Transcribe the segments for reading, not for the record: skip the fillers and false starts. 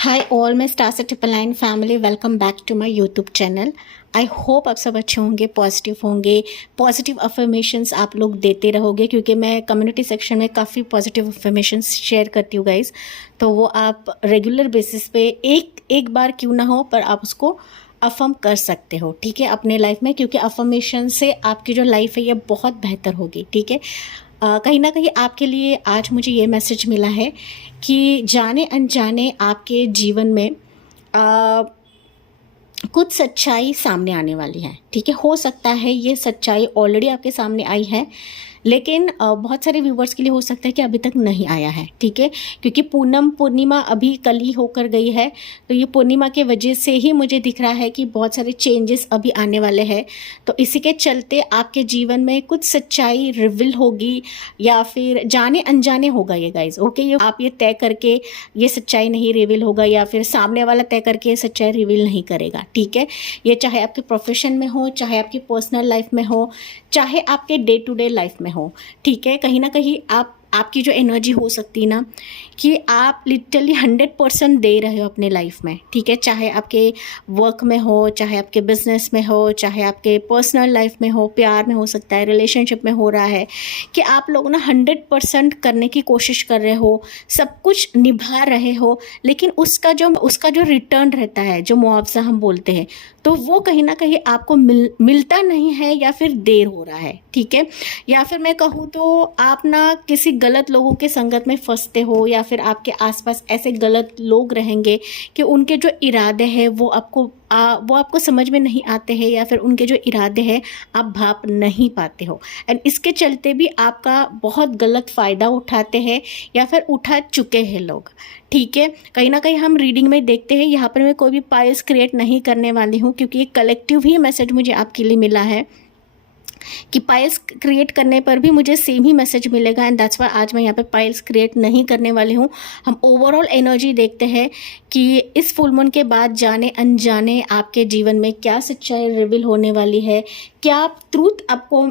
हाय all, मैं star से triple nine family welcome back to my YouTube channel. I hope आप सब अच्छे होंगे, पॉजिटिव अफर्मेशंस आप लोग देते रहोगे, क्योंकि मैं कम्युनिटी सेक्शन में काफ़ी पॉजिटिव अफर्मेशंस शेयर करती हूँ गाइज। तो वो आप रेगुलर बेसिस पे एक बार क्यों ना हो, पर आप उसको अफर्म कर सकते हो, ठीक है, अपने लाइफ में, क्योंकि अफर्मेशन से आपकी जो लाइफ है ये बहुत बेहतर होगी, ठीक है। कहीं ना कहीं आपके लिए आज मुझे ये मैसेज मिला है कि जाने अनजाने आपके जीवन में कुछ सच्चाई सामने आने वाली है, ठीक है। हो सकता है ये सच्चाई ऑलरेडी आपके सामने आई है, लेकिन बहुत सारे व्यूवर्स के लिए हो सकता है कि अभी तक नहीं आया है, ठीक है, क्योंकि पूर्णिमा अभी कल ही होकर गई है। तो ये पूर्णिमा के वजह से ही मुझे दिख रहा है कि बहुत सारे चेंजेस अभी आने वाले हैं। तो इसी के चलते आपके जीवन में कुछ सच्चाई रिवील होगी, या फिर जाने अनजाने होगा ये गाइज, ओके। ये आप ये तय करके ये सच्चाई नहीं रिवील होगा, या फिर सामने वाला तय करके ये सच्चाई रिवील नहीं करेगा, ठीक है। ये चाहे आपके प्रोफेशन में हो, चाहे आपकी पर्सनल लाइफ में हो, चाहे आपके डे टू डे लाइफ में हो, ठीक है। कहीं ना कहीं आपकी जो एनर्जी हो सकती है ना, कि आप लिटरली 100% दे रहे हो अपने लाइफ में, ठीक है। चाहे आपके वर्क में हो, चाहे आपके बिजनेस में हो, चाहे आपके पर्सनल लाइफ में हो, प्यार में हो सकता है, रिलेशनशिप में हो रहा है, कि आप लोग ना 100% करने की कोशिश कर रहे हो, सब कुछ निभा रहे हो, लेकिन उसका जो रिटर्न रहता है, जो मुआवजा हम बोलते हैं, तो वो कहीं ना कहीं आपको मिलता नहीं है, या फिर देर हो रहा है, ठीक है। या फिर मैं कहूँ तो आप ना किसी गलत लोगों के संगत में फंसते हो, या फिर आपके आसपास ऐसे गलत लोग रहेंगे कि उनके जो इरादे हैं वो आपको समझ में नहीं आते हैं, या फिर उनके जो इरादे हैं आप भाप नहीं पाते हो, एंड इसके चलते भी आपका बहुत गलत फ़ायदा उठाते हैं, या फिर उठा चुके हैं लोग, ठीक है। कहीं ना कहीं हम रीडिंग में देखते हैं, यहाँ पर मैं कोई भी पाइल्स क्रिएट नहीं करने वाली हूँ, क्योंकि ये कलेक्टिव ही मैसेज मुझे आपके लिए मिला है कि पाइल्स क्रिएट करने पर भी मुझे सेम ही मैसेज मिलेगा, एंड दैट्स वाई आज मैं यहाँ पे पाइल्स क्रिएट नहीं करने वाली हूँ। हम ओवरऑल एनर्जी देखते हैं कि इस फुल मून के बाद जाने अनजाने आपके जीवन में क्या सच्चाई रिवील होने वाली है, क्या ट्रूथ आपको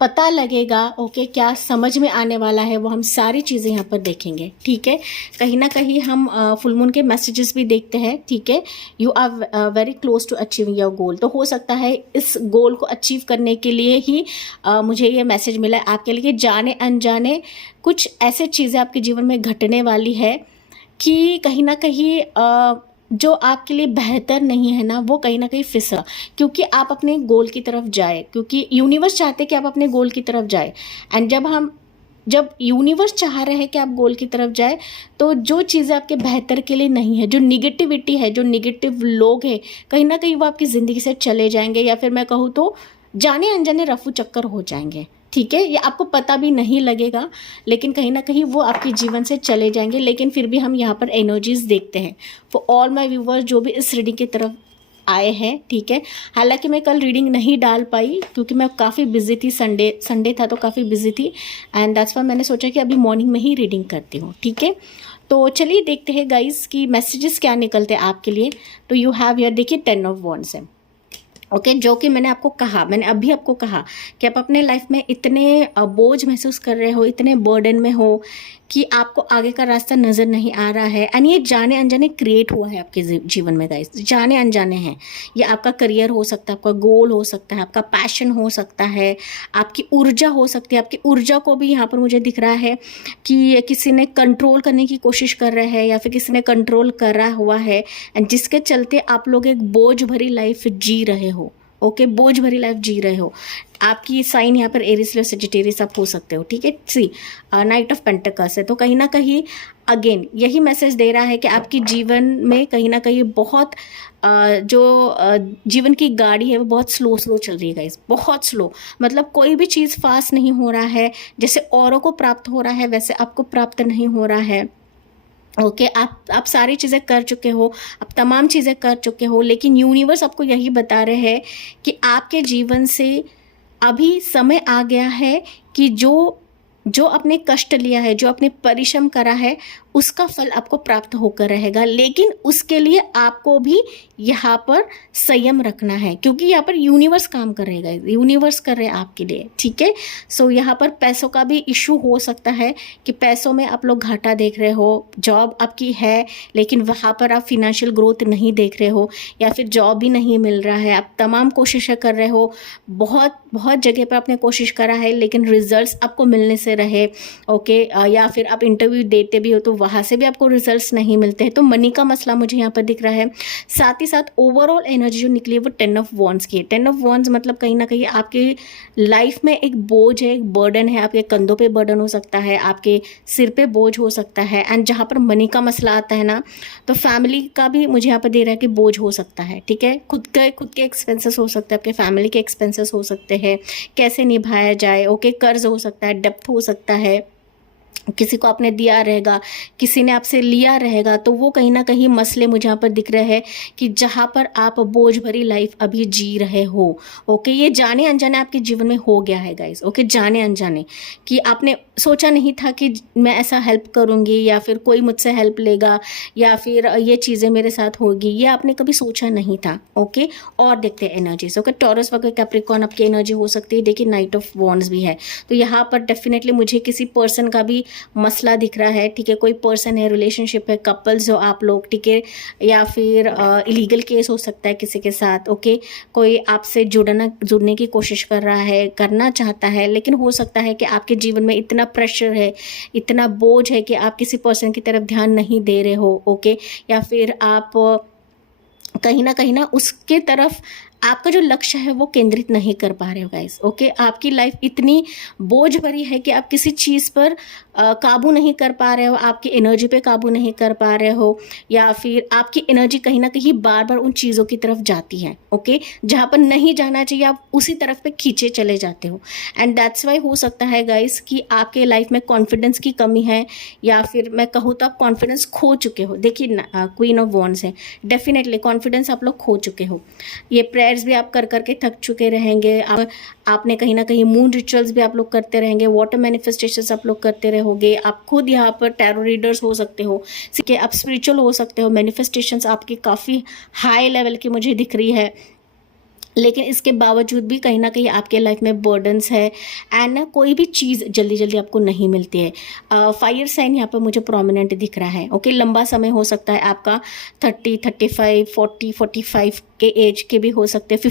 पता लगेगा, ओके, क्या समझ में आने वाला है, वो हम सारी चीज़ें यहाँ पर देखेंगे, ठीक है। कहीं ना कहीं हम फुल मून के मैसेजेस भी देखते हैं, ठीक है। You are very close to achieving your goal. तो हो सकता है इस गोल को अचीव करने के लिए ही मुझे ये मैसेज मिला है आपके लिए, जाने अनजाने कुछ ऐसे चीज़ें आपके जीवन में घटने वाली है कि कहीं ना कहीं जो आपके लिए बेहतर नहीं है ना, वो कहीं ना कहीं फिसला, क्योंकि आप अपने गोल की तरफ जाए, क्योंकि यूनिवर्स चाहते कि आप अपने गोल की तरफ जाए, एंड जब यूनिवर्स चाह रहे हैं कि आप गोल की तरफ जाए, तो जो चीज़ें आपके बेहतर के लिए नहीं है, जो निगेटिविटी है, जो निगेटिव लोग हैं, कहीं ना कहीं वो आपकी ज़िंदगी से चले जाएंगे, या फिर मैं कहूँ तो जाने अनजाने रफू चक्कर हो जाएंगे, ठीक है। ये आपको पता भी नहीं लगेगा, लेकिन कहीं ना कहीं वो आपके जीवन से चले जाएंगे। लेकिन फिर भी हम यहाँ पर एनर्जीज देखते हैं फॉर ऑल माय व्यूवर्स जो भी इस रीडिंग की तरफ आए हैं, ठीक है। हालांकि मैं कल रीडिंग नहीं डाल पाई, क्योंकि मैं काफ़ी बिजी थी, संडे था तो काफ़ी बिजी थी, एंड दैट्स वाई मैंने सोचा कि अभी मॉर्निंग में ही रीडिंग करती हूँ, ठीक है। तो चलिए देखते हैं गाइज कि मैसेजेस क्या निकलते हैं आपके लिए। तो यू हैव हियर, देखिए 10 ऑफ वॉन्ड्स है, ओके, जो कि मैंने अभी आपको कहा कि आप अपने लाइफ में इतने बोझ महसूस कर रहे हो, इतने बर्डन में हो कि आपको आगे का रास्ता नज़र नहीं आ रहा है, एंड ये जाने अनजाने क्रिएट हुआ है आपके जीवन में गाइस, जाने अनजाने हैं। ये आपका करियर हो सकता है, आपका गोल हो सकता है, आपका पैशन हो सकता है, आपकी ऊर्जा हो सकती है। आपकी ऊर्जा को भी यहाँ पर मुझे दिख रहा है कि किसी ने कंट्रोल करने की कोशिश कर रहा है, या फिर किसी ने कंट्रोल कर रहा हुआ है, एंड जिसके चलते आप लोग एक बोझ भरी लाइफ जी रहे हो, ओके, बोझ भरी लाइफ जी रहे हो। आपकी साइन यहाँ पर एरिस और सेजिटेरियस आप हो सकते हो, ठीक है। सी नाइट ऑफ पेंटिकल्स है, तो कहीं ना कहीं अगेन यही मैसेज दे रहा है कि आपकी जीवन में कहीं ना कहीं बहुत जीवन की गाड़ी है वो बहुत स्लो चल रही है गाइस, बहुत स्लो। मतलब कोई भी चीज़ फास्ट नहीं हो रहा है, जैसे औरों को प्राप्त हो रहा है वैसे आपको प्राप्त नहीं हो रहा है, ओके। आप सारी चीज़ें कर चुके हो, आप तमाम चीज़ें कर चुके हो, लेकिन यूनिवर्स आपको यही बता रहे हैं कि आपके जीवन से अभी समय आ गया है कि जो जो आपने कष्ट लिया है, जो आपने परिश्रम करा है, उसका फल आपको प्राप्त होकर रहेगा। लेकिन उसके लिए आपको भी यहाँ पर संयम रखना है, क्योंकि यहाँ पर यूनिवर्स काम कर रहेगा, यूनिवर्स कर रहे हैं आपके लिए, ठीक है। सो यहाँ पर पैसों का भी इशू हो सकता है कि पैसों में आप लोग घाटा देख रहे हो। जॉब आपकी है लेकिन वहाँ पर आप फिनेंशियल ग्रोथ नहीं देख रहे हो, या फिर जॉब भी नहीं मिल रहा है। आप तमाम कोशिशें कर रहे हो, बहुत बहुत जगह पर आपने कोशिश करा है लेकिन रिजल्ट्स आपको मिलने से रहे, ओके। या फिर आप इंटरव्यू देते भी हो तो वहाँ से भी आपको रिजल्ट्स नहीं मिलते हैं। तो मनी का मसला मुझे यहाँ पर दिख रहा है। साथ ही साथ ओवरऑल एनर्जी जो निकली है वो 10 ऑफ वॉन्ड्स की है। 10 ऑफ वॉन्ड्स मतलब कहीं ना कहीं आपकी लाइफ में एक बोझ है, एक बर्डन है, आपके कंधों पे बर्डन हो सकता है, आपके सिर पे बोझ हो सकता है। एंड जहाँ पर मनी का मसला आता है ना, तो फैमिली का भी मुझे यहाँ पर दे रहा है कि बोझ हो सकता है, ठीक है। खुद के एक्सपेंसेस हो सकते हैं, आपके फैमिली के एक्सपेंसेस हो सकते हैं, कैसे निभाया जाए, ओके। कर्ज हो सकता है, डेप्थ हो सकता है, किसी को आपने दिया रहेगा, किसी ने आपसे लिया रहेगा। तो वो कहीं ना कहीं मसले मुझे यहाँ पर दिख रहे हैं कि जहाँ पर आप बोझ भरी लाइफ अभी जी रहे हो, ओके। ये जाने अनजाने आपके जीवन में हो गया है गाइस, ओके। जाने अनजाने कि आपने सोचा नहीं था कि मैं ऐसा हेल्प करूँगी, या फिर कोई मुझसे हेल्प लेगा, या फिर ये चीज़ें मेरे साथ होगी, ये आपने कभी सोचा नहीं था, ओके। और देखते हैं एनर्जीज, ओके। टॉरस वगैरह कैप्रिकॉर्न आपकी एनर्जी हो सकती है। देखिए नाइट ऑफ वॉन्ड्स भी है, तो यहाँ पर डेफिनेटली मुझे किसी पर्सन का भी मसला दिख रहा है, ठीक है। कोई पर्सन है, रिलेशनशिप है, कपल्स हो आप लोग, ठीक है। या फिर इलीगल केस हो सकता है किसी के साथ, ओके। कोई आपसे जुड़ने की कोशिश कर रहा है, करना चाहता है, लेकिन हो सकता है कि आपके जीवन में इतना प्रेशर है, इतना बोझ है कि आप किसी पर्सन की तरफ ध्यान नहीं दे रहे हो, ओके। या फिर आप कहीं ना उसके तरफ आपका जो लक्ष्य है वो केंद्रित नहीं कर पा रहे हो गाइस, ओके। आपकी लाइफ इतनी बोझ भरी है कि आप किसी चीज़ पर काबू नहीं कर पा रहे हो, आपकी एनर्जी पे काबू नहीं कर पा रहे हो, या फिर आपकी एनर्जी कहीं ना कहीं बार बार उन चीज़ों की तरफ जाती है, ओके। जहाँ पर नहीं जाना चाहिए आप उसी तरफ पे खींचे चले जाते हो। एंड दैट्स वाई हो सकता है गाइस कि आपके लाइफ में कॉन्फिडेंस की कमी है, या फिर मैं कहूँ तो आप कॉन्फिडेंस खो चुके हो। देखिए क्वीन ऑफ वॉन्ड्स है, डेफिनेटली कॉन्फिडेंस आप लोग खो चुके हो। ये प्रेयर्स भी आप कर करके थक चुके रहेंगे। आपने कहीं ना कहीं मून रिचुअल्स भी आप लोग करते रहेंगे, वाटर मैनिफेस्टेशंस आप लोग करते रहोगे। आप खुद यहाँ पर टैरो रीडर्स हो सकते हो, ठीक है। आप स्पिरिचुअल हो सकते हो। मैनिफेस्टेशंस आपकी काफ़ी हाई लेवल की मुझे दिख रही है, लेकिन इसके बावजूद भी कहीं ना कहीं आपके लाइफ में बर्डन्स है। एंड ना कोई भी चीज़ जल्दी जल्दी आपको नहीं मिलती है। फायर साइन यहाँ पर मुझे प्रोमिनेंट दिख रहा है, ओके। लंबा समय हो सकता है आपका 30, 35, 40, 45 के एज के भी हो सकते हैं,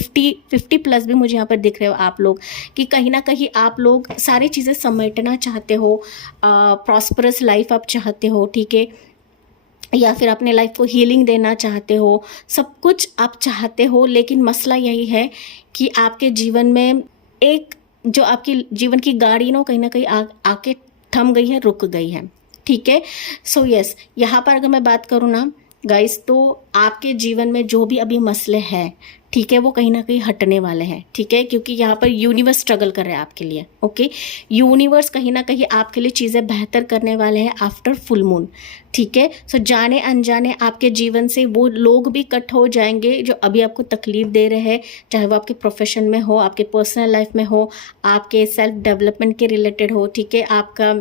50 प्लस भी मुझे यहाँ पर दिख रहे हो आप लोग, कि कहीं ना कहीं आप लोग सारी चीज़ें समेटना चाहते हो, प्रॉस्परस लाइफ आप चाहते हो, ठीक है। या फिर अपने लाइफ को हीलिंग देना चाहते हो, सब कुछ आप चाहते हो। लेकिन मसला यही है कि आपके जीवन में एक जो आपकी जीवन की गाड़ी ना कहीं ना कहीं आके थम गई है, रुक गई है, ठीक है। सो यस, यहाँ पर अगर मैं बात करूँ ना गाइस, तो आपके जीवन में जो भी अभी मसले हैं, ठीक है, वो कहीं ना कहीं हटने वाले हैं, ठीक है। क्योंकि यहाँ पर यूनिवर्स स्ट्रगल कर रहा है आपके लिए, ओके। यूनिवर्स कहीं ना कहीं आपके लिए चीज़ें बेहतर करने वाले हैं आफ्टर फुल मून, ठीक है। सो जाने अनजाने आपके जीवन से वो लोग भी कट हो जाएंगे जो अभी आपको तकलीफ दे रहे हैं, चाहे वो आपके प्रोफेशन में हो, आपके पर्सनल लाइफ में हो, आपके सेल्फ डेवलपमेंट के रिलेटेड हो, ठीक है। आपका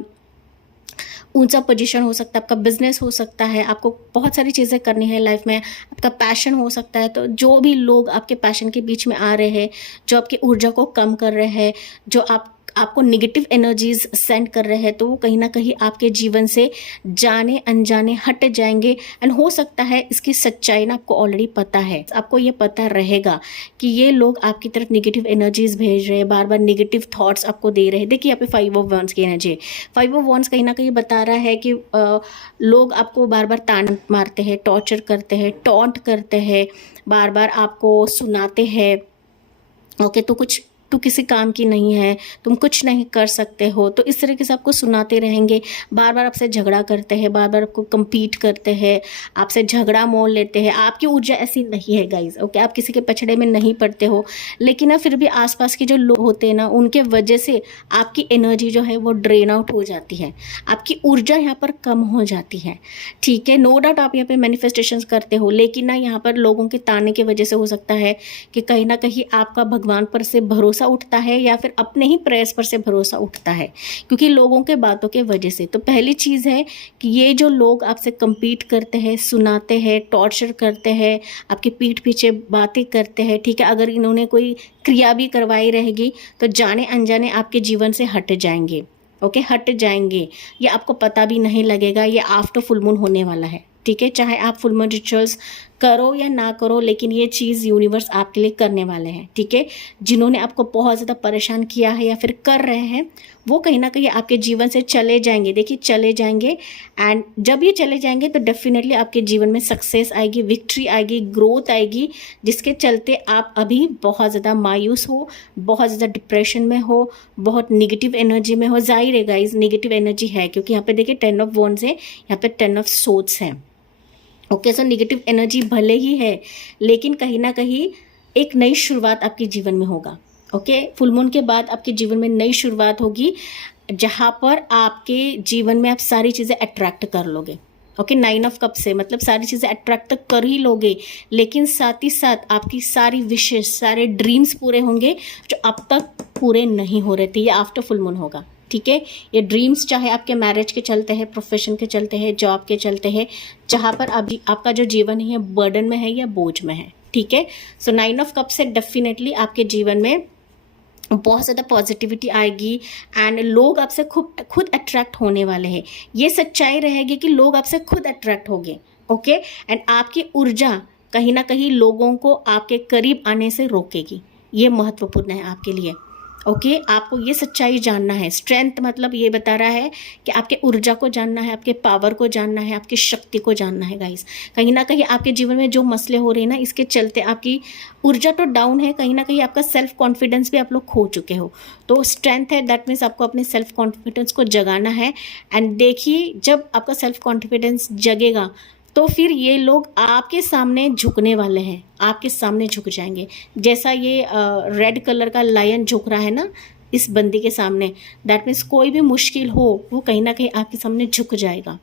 ऊंचा पोजीशन हो सकता है, आपका बिजनेस हो सकता है, आपको बहुत सारी चीज़ें करनी है लाइफ में, आपका पैशन हो सकता है। तो जो भी लोग आपके पैशन के बीच में आ रहे हैं, जो आपकी ऊर्जा को कम कर रहे हैं, जो आपको निगेटिव एनर्जीज सेंड कर रहे हैं, तो वो कहीं ना कहीं आपके जीवन से जाने अनजाने हट जाएंगे। एंड हो सकता है इसकी सच्चाई ना आपको ऑलरेडी पता है, आपको ये पता रहेगा कि ये लोग आपकी तरफ निगेटिव एनर्जीज भेज रहे हैं, बार बार निगेटिव थॉट्स आपको दे रहे हैं। देखिए यहाँ पे 5 ऑफ वॉन्ड्स की एनर्जी है। 5 ऑफ वॉन्ड्स कहीं ना कहीं बता रहा है कि लोग आपको बार बार ताना मारते हैं, टॉर्चर करते हैं, टॉन्ट करते हैं, बार बार आपको सुनाते हैं, ओके। तो तू किसी काम की नहीं है, तुम कुछ नहीं कर सकते हो, तो इस तरीके से आपको सुनाते रहेंगे। बार बार आपसे झगड़ा करते हैं, बार बार आपको compete करते हैं, आपसे झगड़ा मोल लेते हैं। आपकी ऊर्जा ऐसी नहीं है गाइज, ओके। आप किसी के पछड़े में नहीं पड़ते हो, लेकिन ना फिर भी आसपास के जो लोग होते हैं ना, उनके वजह से आपकी एनर्जी जो है वो ड्रेन आउट हो जाती है, आपकी ऊर्जा यहाँ पर कम हो जाती है, ठीक है। नो डाउट आप यहाँ पे मैनिफेस्टेशंस करते हो, लेकिन ना यहाँ पर लोगों के ताने की वजह से हो सकता है कि कहीं ना कहीं आपका भगवान पर से भरोसा भरोसा उठता है या फिर अपने ही प्रेयर्स पर से भरोसा उठता है, क्योंकि लोगों के बातों के वजह से। तो पहली चीज़ है कि ये जो लोग आपसे compete करते हैं, सुनाते हैं, टॉर्चर करते हैं, आपके पीठ पीछे बातें करते हैं, ठीक है, अगर इन्होंने कोई क्रिया भी करवाई रहेगी तो जाने अनजाने आपके जीवन से हट जाएंगे। ओके, हट जाएंगे, ये आपको पता भी नहीं लगेगा। ये आफ्टर फुल मून होने वाला है, ठीक है, चाहे आप फुल मून रिचुअल्स करो या ना करो, लेकिन ये चीज़ यूनिवर्स आपके लिए करने वाले हैं, ठीक है। जिन्होंने आपको बहुत ज़्यादा परेशान किया है या फिर कर रहे हैं, वो कहीं ना कहीं आपके जीवन से चले जाएंगे। देखिए, चले जाएंगे, एंड जब ये चले जाएंगे तो डेफिनेटली आपके जीवन में सक्सेस आएगी, विक्ट्री आएगी, ग्रोथ आएगी, जिसके चलते आप अभी बहुत ज़्यादा मायूस हो, बहुत ज़्यादा डिप्रेशन में हो, बहुत निगेटिव एनर्जी में हो। जाहिर है गाइज, निगेटिव एनर्जी है, क्योंकि यहाँ पे देखिए 10 ऑफ वॉन्ड्स है, यहाँ पे 10 ऑफ सोर्ड्स है। ओके, सो निगेटिव एनर्जी भले ही है, लेकिन कहीं ना कहीं एक नई शुरुआत आपके जीवन में होगा। ओके, फुल मून के बाद आपके जीवन में नई शुरुआत होगी, जहाँ पर आपके जीवन में आप सारी चीज़ें अट्रैक्ट कर लोगे। ओके, 9 ऑफ कप से मतलब सारी चीज़ें अट्रैक्ट तक कर ही लोगे, लेकिन साथ ही साथ आपकी सारी विशेष, सारे ड्रीम्स पूरे होंगे जो अब तक पूरे नहीं हो रहे थे। ये आफ्टर फुल मून होगा, ठीक है। ये ड्रीम्स चाहे आपके मैरिज के चलते हैं, प्रोफेशन के चलते हैं, जॉब के चलते हैं, जहाँ पर अभी आपका जो जीवन है बर्डन में है या बोझ में है, ठीक है। सो 9 ऑफ कप से डेफिनेटली आपके जीवन में बहुत ज़्यादा पॉजिटिविटी आएगी, एंड लोग आपसे खुद अट्रैक्ट होने वाले हैं। ये सच्चाई रहेगी कि लोग आपसे खुद अट्रैक्ट होंगे। ओके, एंड आपकी ऊर्जा कहीं ना कहीं लोगों को आपके करीब आने से रोकेगी। ये महत्वपूर्ण है आपके लिए। ओके, आपको ये सच्चाई जानना है। स्ट्रेंथ मतलब ये बता रहा है कि आपके ऊर्जा को जानना है, आपके पावर को जानना है, आपकी शक्ति को जानना है गाइस। कहीं ना कहीं आपके जीवन में जो मसले हो रहे हैं ना, इसके चलते आपकी ऊर्जा तो डाउन है, कहीं ना कहीं आपका सेल्फ कॉन्फिडेंस भी आप लोग खो चुके हो। तो स्ट्रेंथ है, दैट मीन्स आपको अपने सेल्फ कॉन्फिडेंस को जगाना है। एंड देखिए, जब आपका सेल्फ कॉन्फिडेंस जगेगा तो फिर ये लोग आपके सामने झुकने वाले हैं, आपके सामने झुक जाएंगे। जैसा ये रेड कलर का लायन झुक रहा है ना इस बंदी के सामने, दैट मीन्स कोई भी मुश्किल हो वो कहीं ना कहीं आपके सामने झुक जाएगा,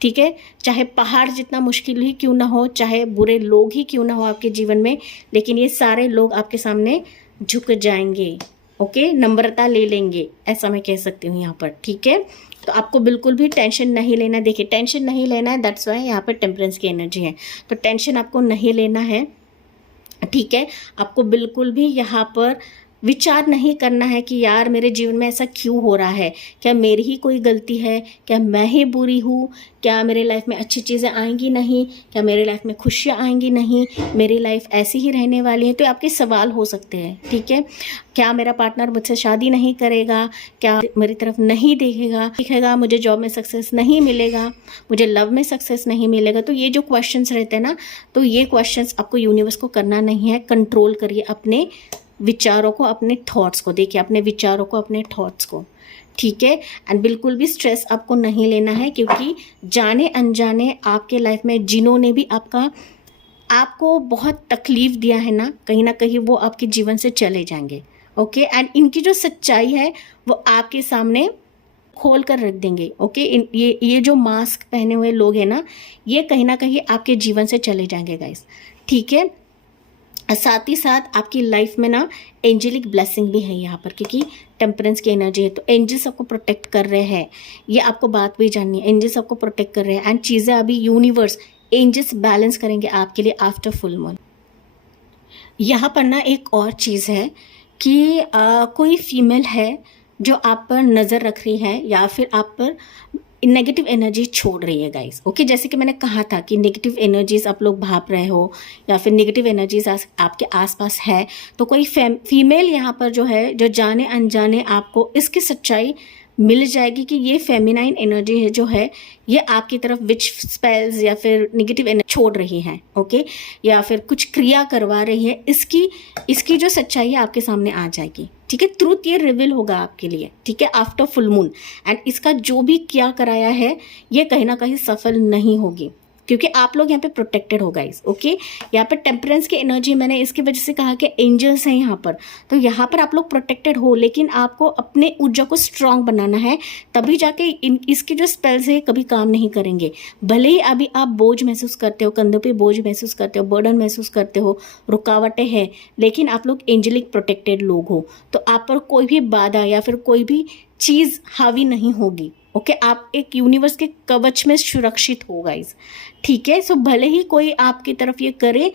ठीक है। चाहे पहाड़ जितना मुश्किल ही क्यों ना हो, चाहे बुरे लोग ही क्यों ना हो आपके जीवन में, लेकिन ये सारे लोग आपके सामने झुक जाएंगे। ओके, नम्रता ले लेंगे, ऐसा मैं कह सकती हूँ यहाँ पर, ठीक है। तो आपको बिल्कुल भी टेंशन नहीं लेना। देखिए, टेंशन नहीं लेना है, दैट्स वाई यहाँ पर टेम्परेंस की एनर्जी है। तो टेंशन आपको नहीं लेना है, ठीक है। आपको बिल्कुल भी यहाँ पर विचार नहीं करना है कि यार मेरे जीवन में ऐसा क्यों हो रहा है, क्या मेरी ही कोई गलती है, क्या मैं ही बुरी हूँ, क्या मेरे लाइफ में अच्छी चीज़ें आएंगी नहीं, क्या मेरे लाइफ में खुशियाँ आएंगी नहीं, मेरी लाइफ ऐसी ही रहने वाली है। तो आपके सवाल हो सकते हैं, ठीक है। क्या मेरा पार्टनर मुझसे शादी नहीं करेगा, क्या मेरी तरफ नहीं देखेगा, मुझे जॉब में सक्सेस नहीं मिलेगा, मुझे लव में सक्सेस नहीं मिलेगा। तो ये जो क्वेश्चंस रहते हैं ना, तो ये क्वेश्चंस आपको यूनिवर्स को करना नहीं है। कंट्रोल करिए अपने विचारों को, अपने थॉट्स को। देखिए, अपने विचारों को, अपने थॉट्स को, ठीक है। एंड बिल्कुल भी स्ट्रेस आपको नहीं लेना है, क्योंकि जाने अनजाने आपके लाइफ में जिन्होंने भी आपको बहुत तकलीफ दिया है ना, कहीं ना कहीं वो आपके जीवन से चले जाएंगे। ओके, एंड इनकी जो सच्चाई है वो आपके सामने खोल कर रख देंगे। ओके, ये जो मास्क पहने हुए लोग हैं ना, ये कहीं ना कहीं आपके जीवन से चले जाएंगे गाइस, ठीक है। साथ ही साथ आपकी लाइफ में ना एंजेलिक ब्लेसिंग भी है यहाँ पर, क्योंकि टेम्परेंस की एनर्जी है। तो एंजल्स आपको प्रोटेक्ट कर रहे हैं, ये आपको बात भी जाननी है। एंजल्स आपको प्रोटेक्ट कर रहे हैं, एंड चीज़ें अभी यूनिवर्स, एंजल्स बैलेंस करेंगे आपके लिए आफ्टर फुल मून। यहाँ पर ना एक और चीज़ है कि कोई फीमेल है जो आप पर नज़र रख रही है या फिर आप पर नेगेटिव एनर्जी छोड़ रही है गाइस। ओके, जैसे कि मैंने कहा था कि नेगेटिव एनर्जीज आप लोग भाप रहे हो या फिर नेगेटिव एनर्जीज आपके आसपास है, तो कोई फीमेल यहाँ पर जो है, जो जाने अनजाने आपको इसकी सच्चाई मिल जाएगी कि ये फेमिनाइन एनर्जी है जो है, ये आपकी तरफ विच स्पेल्स या फिर नेगेटिव एनर्जी छोड़ रही है। ओके, या फिर कुछ क्रिया करवा रही है, इसकी जो सच्चाई है आपके सामने आ जाएगी, ठीक है। ट्रूथ ये रिवील होगा आपके लिए, ठीक है, आफ्टर फुल मून। एंड इसका जो भी क्या कराया है, ये कहीं ना कहीं सफल नहीं होगी। क्योंकि आप लोग यहाँ पे प्रोटेक्टेड हो गाइस। ओके, यहाँ पर टेम्परेंस की एनर्जी मैंने इसकी वजह से कहा कि एंजल्स हैं यहाँ पर, तो यहाँ पर आप लोग प्रोटेक्टेड हो, लेकिन आपको अपने ऊर्जा को स्ट्रांग बनाना है, तभी जाके इसके जो स्पेल्स है कभी काम नहीं करेंगे। भले ही अभी आप बोझ महसूस करते हो, कंधों पे बोझ महसूस करते हो, बर्डन महसूस करते हो, रुकावटें हैं, लेकिन आप लोग एंजेलिक प्रोटेक्टेड लोग हो, तो आप पर कोई भी बाधा या फिर कोई भी चीज़ हावी नहीं होगी। ओके, आप एक यूनिवर्स के कवच में सुरक्षित हो गाइस, ठीक है। सो भले ही कोई आपकी तरफ ये करे,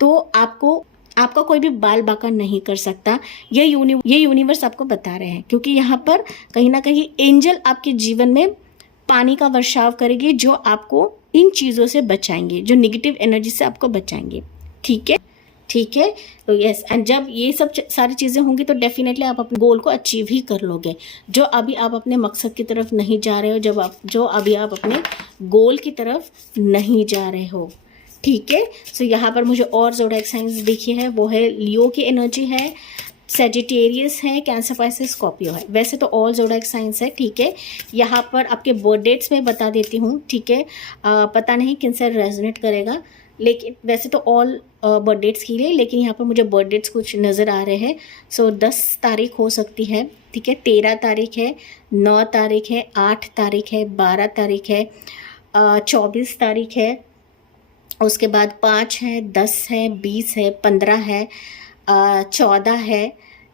तो आपका कोई भी बाल बाका नहीं कर सकता। ये यूनिवर्स आपको बता रहे हैं, क्योंकि यहाँ पर कहीं ना कहीं एंजल आपके जीवन में पानी का वर्षाव करेगी, जो आपको इन चीज़ों से बचाएंगे, जो निगेटिव एनर्जी से आपको बचाएंगे, ठीक है, ठीक है। तो यस, एंड जब ये सब सारी चीज़ें होंगी तो डेफिनेटली आप अपने गोल को अचीव ही कर लोगे। जो अभी आप अपने मकसद की तरफ नहीं जा रहे हो, जो अभी आप अपने गोल की तरफ नहीं जा रहे हो, ठीक है। सो यहाँ पर मुझे और ज़ोडिएक साइंस देखी है, वो है लियो की एनर्जी है, सेजिटेरियस है, कैंसर, पाइसेस, स्कॉर्पियो है। वैसे तो ऑल ज़ोडिएक साइंस है, ठीक है। यहाँ पर आपके बर्थ डेट्स में बता देती हूँ, ठीक है। पता नहीं किन से रेजोनेट करेगा, लेकिन वैसे तो ऑल बर्थ डेट्स की है, लेकिन यहाँ पर मुझे बर्थ डेट्स कुछ नज़र आ रहे हैं। सो 10 तारीख हो सकती है, ठीक है, 13 तारीख है, 9 तारीख है, 8 तारीख है, 12 तारीख है, 24 तारीख है, उसके बाद 5 है, 10 है, 20 है, 15 है, 14 है,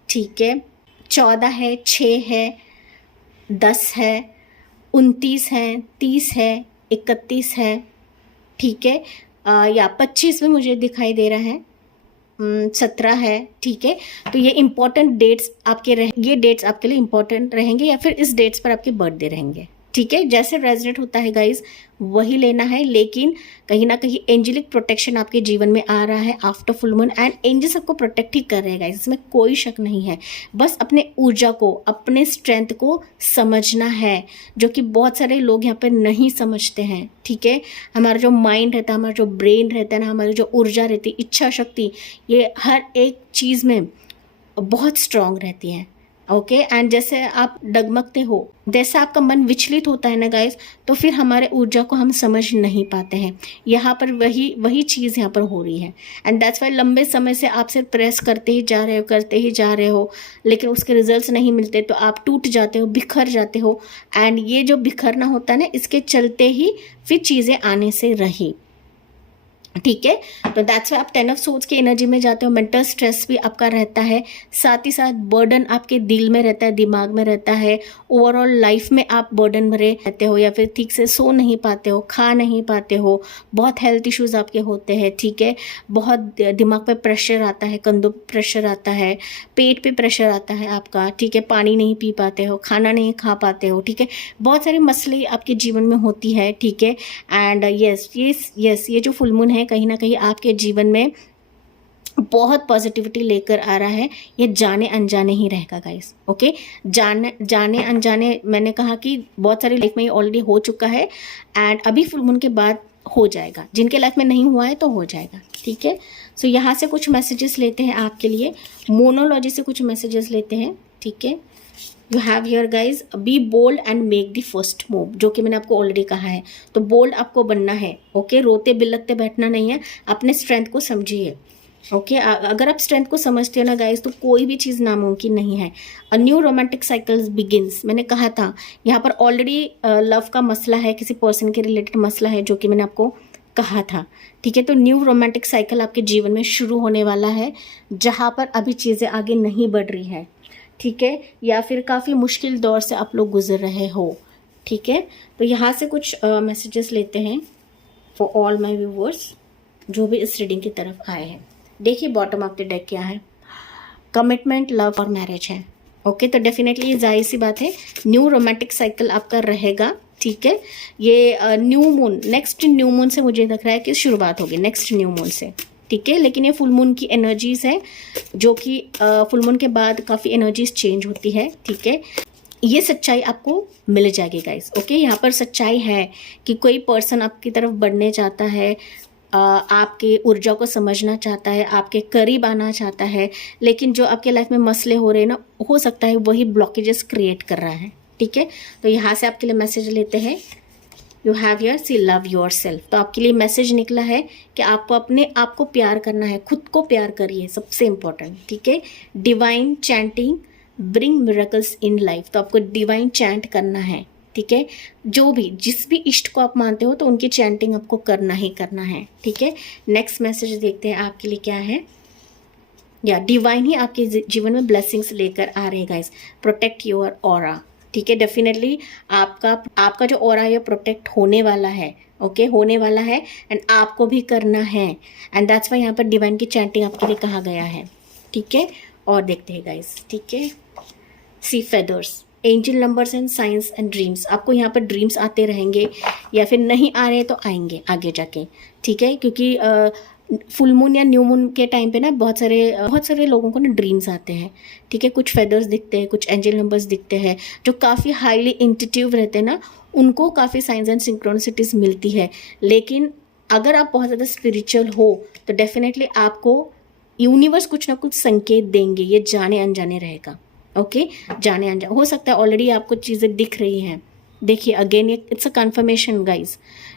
ठीक है, 14 है, 6 है, 10 है, 29 है, 30 है, 31 है, ठीक है, या 25 में मुझे दिखाई दे रहा है, 17 है, ठीक है। तो ये इंपॉर्टेंट डेट्स ये डेट्स आपके लिए इंपॉर्टेंट रहेंगे, या फिर इस डेट्स पर आपके बर्थडे रहेंगे, ठीक है। जैसे रेजोनेट होता है गाइज वही लेना है, लेकिन कहीं ना कहीं एंजेलिक प्रोटेक्शन आपके जीवन में आ रहा है after full moon, and angels आपको प्रोटेक्ट ही कर रहे हैं गाइज, इसमें कोई शक नहीं है। बस अपने ऊर्जा को, अपने स्ट्रेंथ को समझना है, जो कि बहुत सारे लोग यहाँ पे नहीं समझते हैं, ठीक है। हमारा जो माइंड रहता है, हमारा जो ब्रेन रहता है ना, हमारी जो ऊर्जा रहती है, इच्छा शक्ति, ये हर एक चीज़ में बहुत स्ट्रांग रहती है, ओके। एंड जैसे आप डगमगते हो, जैसे आपका मन विचलित होता है ना गाइस, तो फिर हमारे ऊर्जा को हम समझ नहीं पाते हैं। यहाँ पर वही चीज़ यहाँ पर हो रही है, एंड दैट्स वाई लंबे समय से आप सिर्फ प्रेस करते ही जा रहे हो, लेकिन उसके रिजल्ट्स नहीं मिलते, तो आप टूट जाते हो, बिखर जाते हो। एंड ये जो बिखरना होता है ना, इसके चलते ही फिर चीज़ें आने से रही, ठीक है। तो दैट्स वाई आप 10 ऑफ सोर्ड्स की एनर्जी में जाते हो। मेंटल स्ट्रेस भी आपका रहता है, साथ ही साथ बर्डन आपके दिल में रहता है, दिमाग में रहता है, ओवरऑल लाइफ में आप बर्डन भरे रहते हो, या फिर ठीक से सो नहीं पाते हो, खा नहीं पाते हो, बहुत हेल्थ इश्यूज आपके होते हैं, ठीक है। बहुत दिमाग पे प्रेशर आता है, कंधों पे प्रेशर आता है, पेट पे प्रेशर आता है आपका, ठीक है। पानी नहीं पी पाते हो, खाना नहीं खा पाते हो, ठीक है। बहुत सारे मसले आपके जीवन में होती है, ठीक है। एंड यस ये जो फुल मून है कहीं ना कहीं आपके जीवन में बहुत पॉजिटिविटी लेकर आ रहा है। ये जाने अनजाने ही रहेगा गाइस, ओके। जाने अनजाने मैंने कहा कि बहुत सारी लाइफ में ये ऑलरेडी हो चुका है, एंड अभी फुल मून के बाद हो जाएगा। जिनके लाइफ में नहीं हुआ है तो हो जाएगा, ठीक है। सो यहाँ से कुछ मैसेजेस लेते हैं आपके लिए, मोनोलॉजी से कुछ मैसेजेस लेते हैं, ठीक है। You have here guys, be bold and make the first move, जो कि मैंने आपको ऑलरेडी कहा है। तो बोल्ड आपको बनना है, ओके। रोते बिलकते बैठना नहीं है, अपने स्ट्रेंथ को समझिए, ओके। अगर आप स्ट्रेंथ को समझते हो ना गाइज, तो कोई भी चीज़ नामुमकिन नहीं है। A new romantic cycles begins, मैंने कहा था यहाँ पर ऑलरेडी लव का मसला है, किसी पर्सन के रिलेटेड मसला है, जो कि मैंने आपको कहा था, ठीक है। तो न्यू रोमांटिक साइकिल आपके जीवन में शुरू होने वाला है, जहाँ पर अभी चीज़ें आगे नहीं बढ़ रही है, ठीक है, या फिर काफ़ी मुश्किल दौर से आप लोग गुजर रहे हो, ठीक है। तो यहाँ से कुछ मैसेजेस लेते हैं फॉर ऑल माय व्यूअर्स जो भी इस रीडिंग की तरफ आए हैं। देखिए बॉटम ऑफ द डेक क्या है, कमिटमेंट, लव और मैरिज है, ओके। तो डेफिनेटली ये जाहिर सी बात है, न्यू रोमांटिक साइकिल आपका रहेगा, ठीक है। ये new moon, next new moon से मुझे लग रहा है कि शुरुआत होगी, नेक्स्ट न्यू मून से, ठीक है। लेकिन ये फुल मून की एनर्जीज है, जो कि फुल मून के बाद काफ़ी एनर्जीज चेंज होती है, ठीक है। ये सच्चाई आपको मिल जाएगी गाइस, ओके। यहाँ पर सच्चाई है कि कोई पर्सन आपकी तरफ बढ़ने चाहता है, आपके ऊर्जा को समझना चाहता है, आपके करीब आना चाहता है, लेकिन जो आपके लाइफ में मसले हो रहे हैं ना, हो सकता है वही ब्लॉकेजेस क्रिएट कर रहा है, ठीक है। तो यहाँ से आपके लिए मैसेज लेते हैं you have your see love yourself. तो आपके लिए मैसेज निकला है कि आपको अपने आप को प्यार करना है, खुद को प्यार करिए, सबसे इंपॉर्टेंट, ठीक है। Divine chanting bring miracles in life. तो आपको डिवाइन चैंट करना है, ठीक है। जो भी जिस भी इष्ट को आप मानते हो तो उनकी चैंटिंग आपको करना ही करना है, ठीक है। नेक्स्ट मैसेज देखते हैं आपके लिए क्या है। या डिवाइन ही आपके जीवन में ब्लेसिंग्स लेकर आ रहे हैं गाइस। प्रोटेक्ट योर ऑरा, ठीक है। डेफिनेटली आपका जो ऑरा है प्रोटेक्ट होने वाला है, ओके, होने वाला है एंड आपको भी करना है। एंड दैट्स वाई यहाँ पर डिवाइन की चैंटिंग आपके लिए कहा गया है, ठीक है। और देखते हैं गाइस, ठीक है। Sea feathers, angel numbers and science and dreams. आपको यहाँ पर ड्रीम्स आते रहेंगे या फिर नहीं आ रहे तो आएंगे आगे जाके, ठीक है। क्योंकि फुल मून या न्यू मून के टाइम पे ना बहुत सारे लोगों को ना ड्रीम्स आते हैं, ठीक है। कुछ फेदर्स दिखते हैं, कुछ एंजल नंबर्स दिखते हैं। जो काफ़ी हाईली इंट्यूटिव रहते हैं ना, उनको काफ़ी साइंस एंड सिंक्रोनिसिटीज मिलती है। लेकिन अगर आप बहुत ज़्यादा स्पिरिचुअल हो तो डेफिनेटली आपको यूनिवर्स कुछ ना कुछ संकेत देंगे, ये जाने अनजाने रहेगा, ओके। जाने अनजाने हो सकता है ऑलरेडी आपको चीज़ें दिख रही हैं। देखिए अगेन ये it's a conformation guys.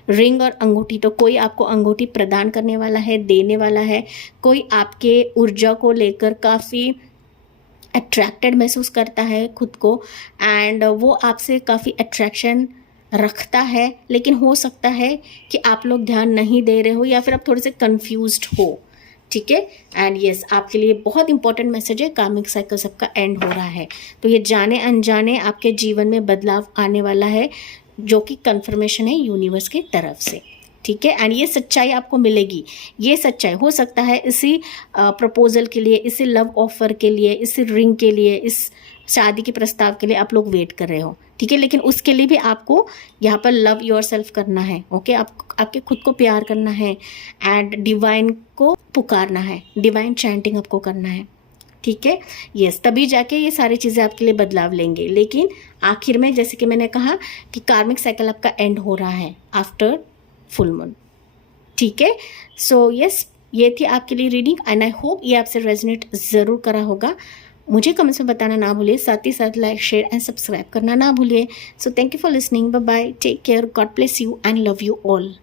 Ring और अंगूठी, तो कोई आपको अंगूठी प्रदान करने वाला है, देने वाला है। कोई आपके ऊर्जा को लेकर काफ़ी अट्रैक्टेड महसूस करता है खुद को एंड वो आपसे काफ़ी अट्रैक्शन रखता है। लेकिन हो सकता है कि आप लोग ध्यान नहीं दे रहे हो या फिर आप थोड़े से कंफ्यूज्ड हो, ठीक है। एंड यस, आपके लिए बहुत इंपॉर्टेंट मैसेज है। कार्मिक साइकिल सबका एंड हो रहा है, तो ये जाने अनजाने आपके जीवन में बदलाव आने वाला है, जो कि कंफर्मेशन है यूनिवर्स की तरफ से, ठीक है। एंड ये सच्चाई आपको मिलेगी। ये सच्चाई हो सकता है इसी प्रपोजल के लिए, इसी लव ऑफर के लिए, इसी रिंग के लिए, इस शादी के प्रस्ताव के लिए आप लोग वेट कर रहे हो, ठीक है। लेकिन उसके लिए भी आपको यहाँ पर लव योर सेल्फ करना है, ओके। आपके खुद को प्यार करना है एंड डिवाइन को पुकारना है, डिवाइन चैंटिंग आपको करना है, ठीक है। यस, तभी जाके ये सारी चीज़ें आपके लिए बदलाव लेंगे। लेकिन आखिर में जैसे कि मैंने कहा कि कार्मिक साइकिल आपका एंड हो रहा है आफ्टर फुल मून, ठीक है। सो यस, ये थी आपके लिए रीडिंग एंड आई होप ये आपसे रेजोनेट ज़रूर करा होगा। मुझे कमेंट्स में बताना ना भूलिए, साथ ही साथ लाइक शेयर एंड सब्सक्राइब करना ना भूलिए। So thank you for listening, bye bye, take care, God bless you and love you all.